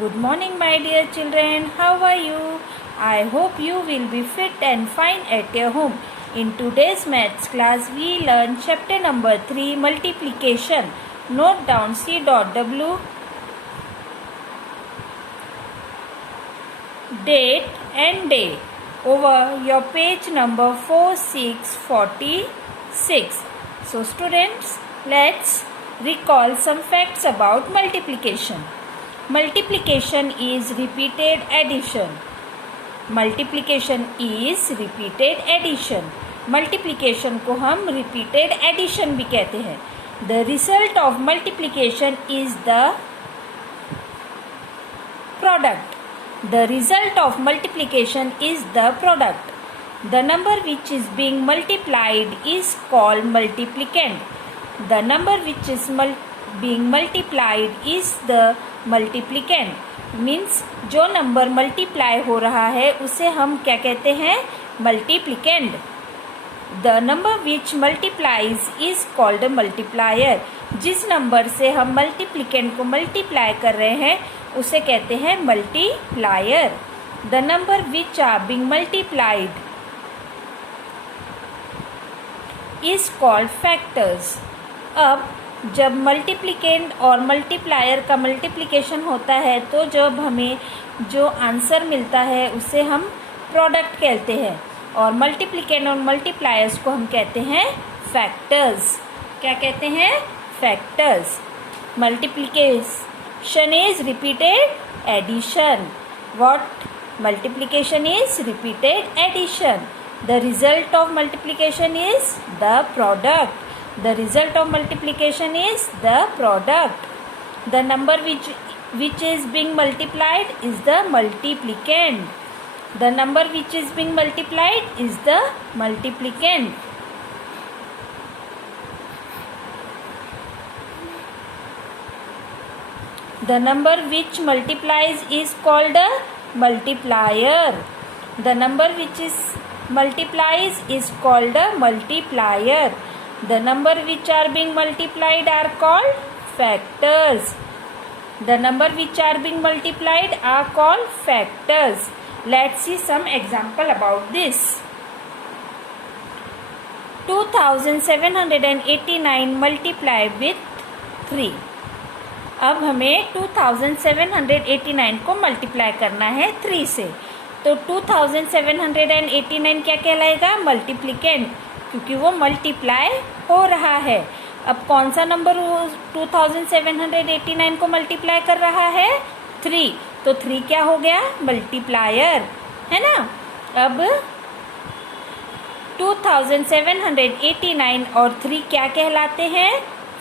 Good morning, my dear children. How are you? I hope you will be fit and fine at your home. In today's maths class, we learn chapter number 3, multiplication. Note down C.W. date and day over your page number 4646. So students, let's recall some facts about multiplication. Multiplication is repeated addition. Multiplication is repeated addition. Multiplication को हम repeated addition भी कहते हैं. The result of multiplication is the product. The result of multiplication is the product. The number which is being multiplied is called multiplicand. The number which is being multiplied is the multiplicand. Means जो number multiply हो रहा है उसे हम क्या कहते हैं? Multiplicand. The number which multiplies is called multiplier. जिस नंबर से हम मल्टीप्लिकेंड को मल्टीप्लाई कर रहे हैं उसे कहते हैं multiplier. The number which are being multiplied is called factors. अब जब मल्टीप्लिकेंड और मल्टीप्लायर का मल्टीप्लिकेशन होता है तो जब हमें जो आंसर मिलता है उसे हम प्रोडक्ट कहते हैं और मल्टीप्लिकेंड और मल्टीप्लायर्स को हम कहते हैं फैक्टर्स. क्या कहते हैं? Factors. Multiplication is repeated addition. What? Multiplication is repeated addition. The result of multiplication is the product. The result of multiplication is the product. The number which is being multiplied is the multiplicand. The number which is being multiplied is the multiplicand. The number which multiplies is called a multiplier. The number which is multiplies is called a multiplier. The number which are being multiplied are called factors. The number which are being multiplied are called factors. Let's see some example about this. 2789 multiplied with 3. अब हमें 2789 को multiply करना है 3 से. तो 2789 क्या कहलाएगा? मल्टीप्लिकेंड, क्योंकि वो मल्टीप्लाई हो रहा है. अब कौन सा नंबर 2789 को मल्टीप्लाई कर रहा है? 3. तो 3 क्या हो गया? मल्टीप्लायर, है ना. अब 2789 और 3 क्या कहलाते हैं?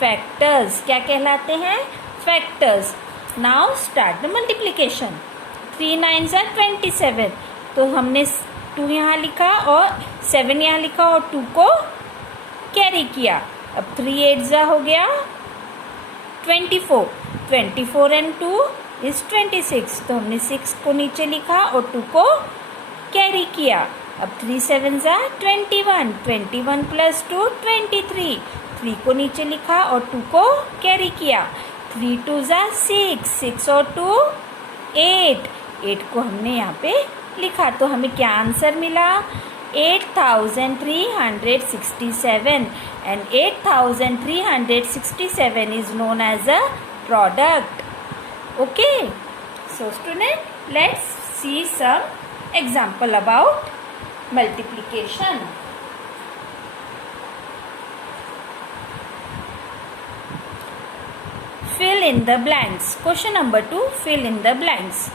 फैक्टर्स. क्या कहलाते हैं? Factors. Now start the multiplication. 3 9s are 27. तो हमने 2 यहाँ लिखा और 7 यहाँ लिखा और 2 को कैरी किया. अब 3 8 हो गया 24. 24 and 2 is 26. तो हमने 6 को नीचे लिखा और 2 को कैरी किया. अब 3 7 21. 21 plus 2 23. 3 को नीचे लिखा और 2 को कैरी किया. 3 2 6. 6 और 2 8. 8 को हमने यहाँ पे लिखा. तो हमें क्या आंसर मिला? 8367. and 8367 is known as a product. Okay, so student, let's see some example about multiplication. Fill in the blanks. Question number 2, fill in the blanks.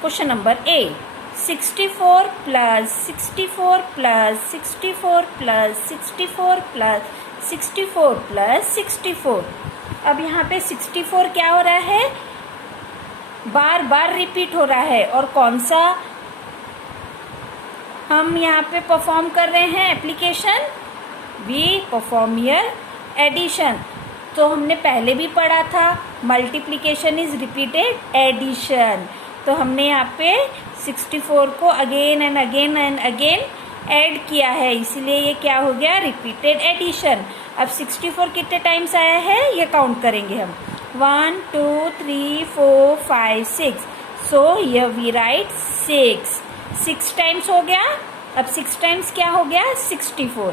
Question number A, 64 plus 64 plus 64 plus 64 plus 64 plus 64. अब यहाँ पे 64 क्या हो रहा है? बार बार repeat हो रहा है. और कौन सा हम यहाँ पे परफॉर्म कर रहे हैं application? We perform here addition. तो हमने पहले भी पढ़ा था मल्टीप्लिकेशन इज रिपीटेड एडिशन. तो हमने यहाँ पे 64 को अगेन एंड अगेन ऐड किया है, इसीलिए ये क्या हो गया? Repeated addition. अब 64 कितने टाइम्स आया है ये काउंट करेंगे हम. 1 2 3 4 5 6. So here we write 6. 6 times हो गया. अब 6 times क्या हो गया? 64.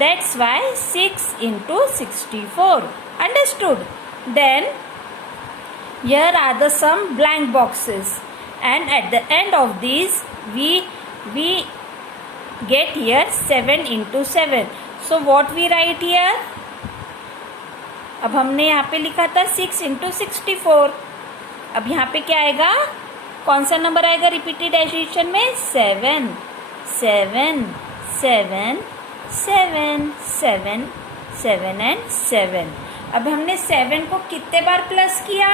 That's why 6 into 64. Understood? Then here are the some blank boxes, and at the end of these we get here 7 into 7. So what we write here? अब हमने यहाँ पे लिखा था 6 into 64. अब यहाँ पे क्या आएगा? कौन सा नंबर आएगा रिपीटेड एडिशन में? 7 7 7 7 7 7 and 7. अब हमने 7 को कितने बार प्लस किया?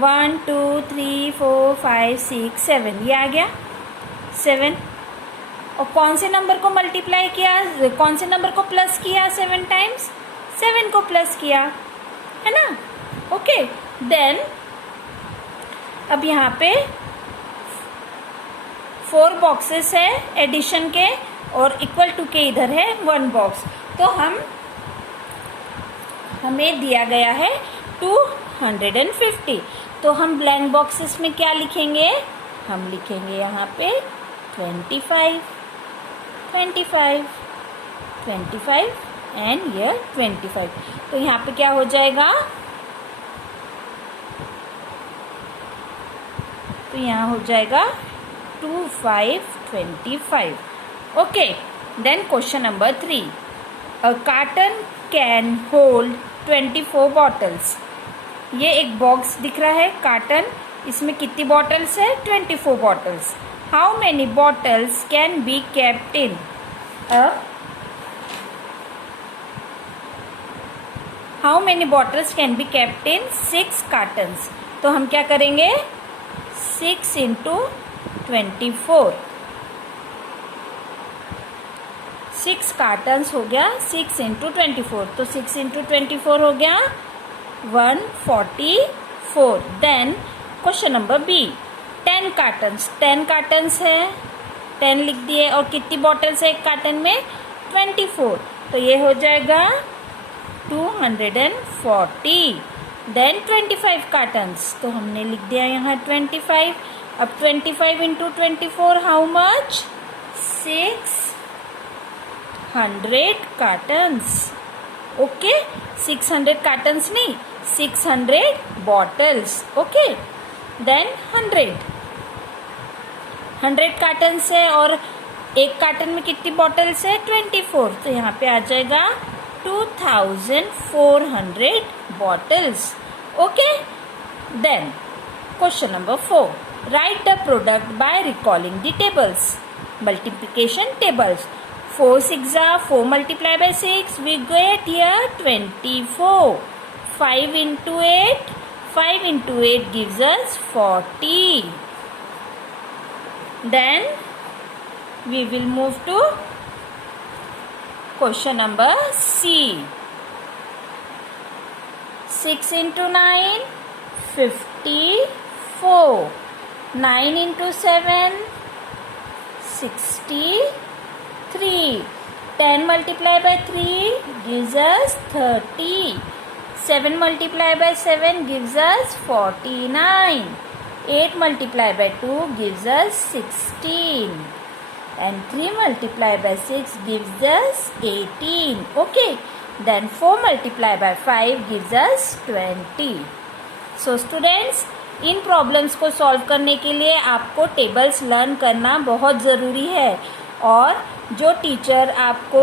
1 2 3 4 5 6 7. ये आ गया 7. और कौन से नंबर को मल्टीप्लाई किया? कौन से नंबर को प्लस किया 7 टाइम्स? 7 को प्लस किया, है ना? ओके. देन अब यहाँ पे 4 बॉक्सेस है एडिशन के, और इक्वल टू के इधर है 1 बॉक्स. तो हमें दिया गया है 250. तो हम ब्लैंक बॉक्सेस में क्या लिखेंगे? हम लिखेंगे यहाँ पे 25 25 25 एंड ये 25. तो यहाँ पे क्या हो जाएगा? तो यहाँ हो जाएगा 2525. Okay. Then question number 3. A carton can hold 24 bottles. ये एक बॉक्स दिख रहा है कार्टन. इसमें कितनी बॉटल्स है? 24 bottles. How many bottles can be kept in? How many bottles can be kept in 6 cottons. तो हम क्या करेंगे? 6 into 24. 6 कार्टन्स हो गया 6 into 24. तो 6 into 24 हो गया 144. Then question number b. 10 cartons. 10 cartons है, 10 लिख दिए. और कितनी बॉटल्स है एक कार्टन में? 24. तो ये हो जाएगा 240. देन 25 कार्टन्स. तो हमने लिख दिया यहाँ 25. अब 25 into 24 how much? 600 cottons. Okay. 600 cottons नहीं, 600 बॉटल्स. ओके. देन 100 कार्टन्स है, और एक कार्टन में कितनी बॉटल्स है? 24. तो यहाँ पे आ जाएगा 2400 bottles. Okay. Then question number 4. Write the product by recalling the tables. Multiplication tables. 4 6 are 4 multiplied by 6. We get here 24. 5 into 8. 5 into 8 gives us 40. Then we will move to question number C. 6 into 9, 54. 9 into 7, 63. 10 multiplied by 3 gives us 30. 7 multiplied by 7 gives us 49. 8 multiplied by 2 gives us 16. And 3 multiplied by 6 gives us 18. Okay. Then 4 multiplied by 5 gives us 20. So students, in problems को solve करने के लिए आपको tables learn करना बहुत ज़रूरी है, और जो टीचर आपको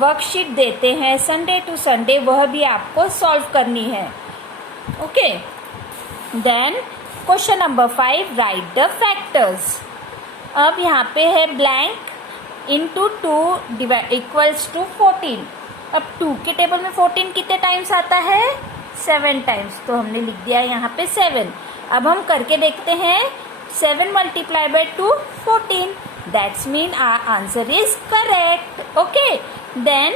वर्कशीट देते हैं संडे टू संडे वह भी आपको सॉल्व करनी है. Okay. Then question number 5. Write the factors. अब यहाँ पे है ब्लैंक. Into 2 equals to 14. अब 2 के टेबल में 14 कितने टाइम्स आता है? 7 टाइम्स. तो हमने लिख दिया यहाँ पे 7. अब हम करके देखते हैं. 7 multiplied by 2 14. That's mean our answer is correct. Okay. Then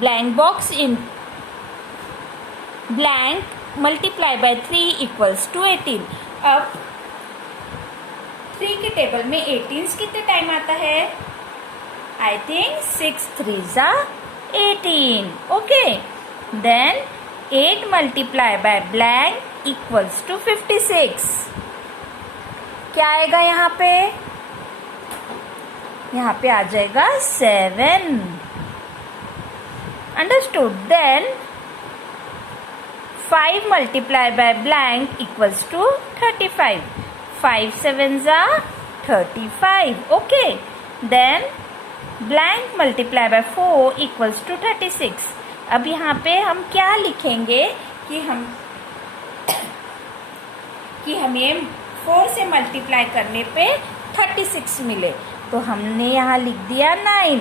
blank box in blank multiplied by 3 equals to 18. अब 3 के टेबल में 18 कितने टाइम आता है? I think 6 3s are 18. Okay. Then 8 multiply by blank equals to 56। क्या आएगा यहाँ पे? यहाँ पे आ जाएगा 7। Understood? Then 5 multiply by blank equals to 35। 5 7s are 35. Okay, then blank multiply by 4 equals to 36। अब यहाँ पे हम क्या लिखेंगे कि हमें 4 से मल्टीप्लाई करने पे 36 मिले। तो हमने यहाँ लिख दिया 9,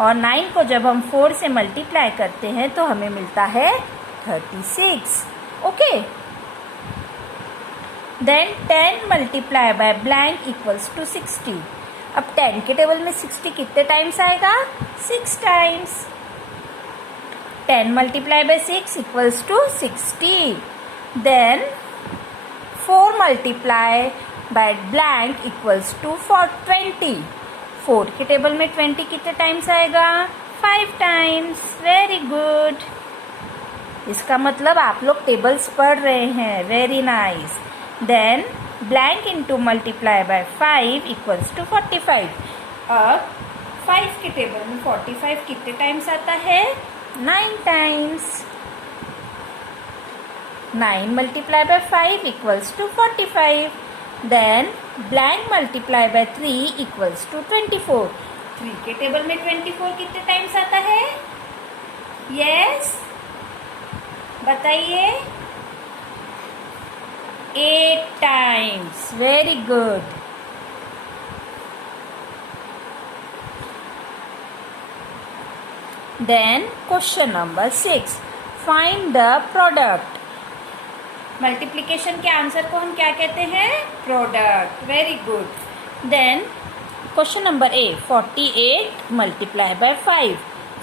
और 9 को जब हम 4 से मल्टीप्लाई करते हैं तो हमें मिलता है 36। Okay, then 10 multiply by blank equals to 60। अब 10 के टेबल में 60 कितने टाइम्स आएगा? 6 times. 10 multiply by 6 equals to 60। Then 4 multiply by blank equals to 20। 4 के टेबल में 20 कितने टाइम्स आएगा? 5 टाइम्स। Very good. इसका मतलब आप लोग टेबल्स पढ़ रहे हैं। Very nice. Then blank into multiply by 5 equals to 45। अब 5 के टेबल में 45 कितने टाइम्स आता है? 9 times. 9 multiply by 5 equals to 45। Then blank multiply by 3 equals to 24। 3 के टेबल में 24 कितने टाइम्स आता है? यस, बताइए। 8 times. Very good. Then question number 6, find the product. Multiplication के आंसर को हम क्या कहते हैं? Product. Very good. Then question number a, 48 multiply by 5।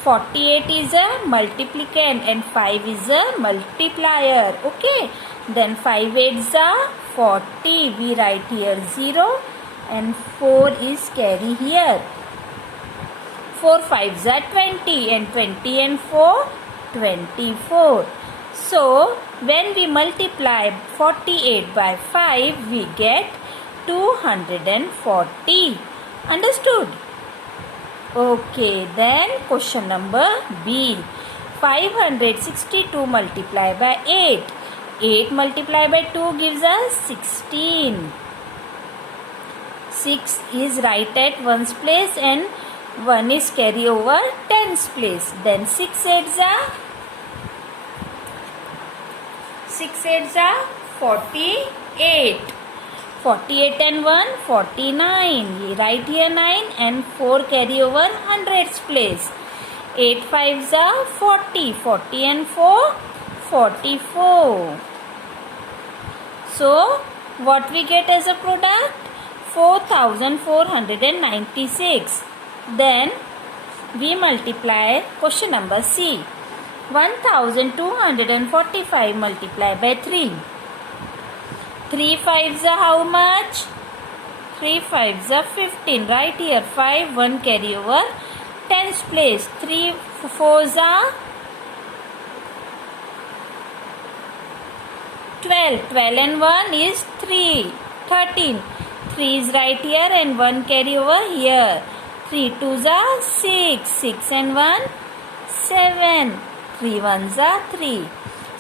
48 is a multiplicand and 5 is a multiplier. Okay, then 5 8s are 40. We write here 0 and 4 is carry here. 4 5s are 20 and 20 and 4 24. So when we multiply 48 by 5 we get 240. Understood? Okay, then question number B, 562 multiplied by 8. 8 multiplied by 2 gives us 16. 6 is right at 1's place and 1 is carry over 10's place. Then 6 8s are 48. 48 and 1 49. ये right here 9 and 4 carry over 100's place. 8 5s are 40. 40 and 4 44. So what we get as a product? 4496. Then we multiply question number C. 1245 multiplied by 3. 3 5s are how much? 3 5s are 15. Right here 5 1 carry over 10's place. 3 4s are 12. 12 and 1 is 3. 13. 3 is right here and 1 carry over here. 3 2s are 6. 6 and 1 7. 3 1s are 3.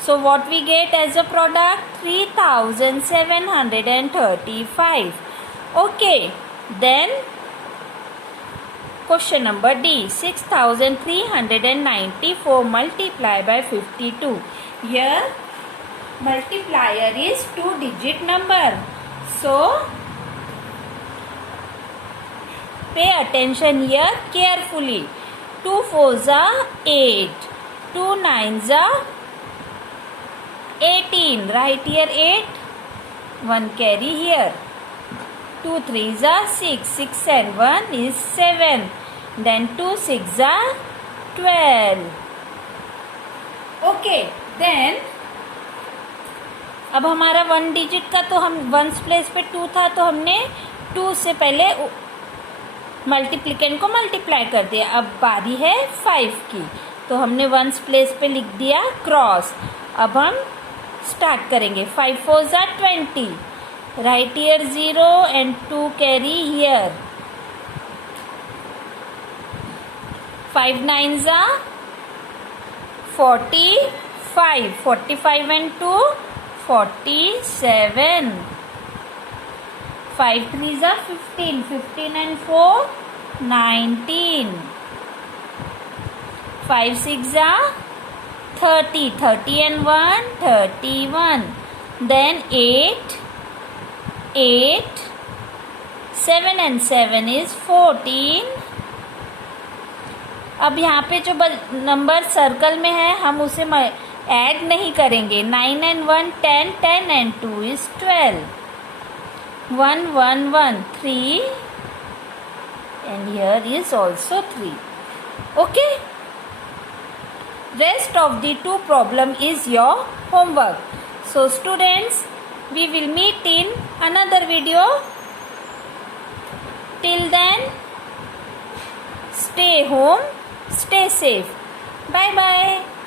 So what we get as a product? 3735. Okay. Then question number D. 6394 multiplied by 52. Here multiplier is 2-digit number. So pay attention here carefully. 2 4s are 8. 2 9s are 18. Right here 8. 1 carry here. 2 3s are 6. 6 and 1 is 7. Then 2 6s are 12. Okay. Then अब हमारा 1 digit का तो हम 1's place पे 2 था तो हमने 2 से पहले मल्टीप्लिकेंट को मल्टीप्लाई कर दिया. अब बारी है 5 की तो हमने 1's प्लेस पे लिख दिया क्रॉस. अब हम स्टार्ट करेंगे. 5 4s are 20. Write here 0 and 2 carry here. 5 9s are 45. 45 and 2 47. 5 3s are 15. 15 and 4 19. 5 6 are 30. 30 and 1 31. Then 8 8. 7 and 7 is 14. अब यहाँ पे जो नंबर सर्कल में है हम उसे ऐड नहीं करेंगे. 9 and 1 10. 10 and 2 is 12. 1 1 1 3 and here is also 3. Okay. Rest of the 2 problem is your homework. So students, we will meet in another video. Till then, stay home, stay safe. Bye bye.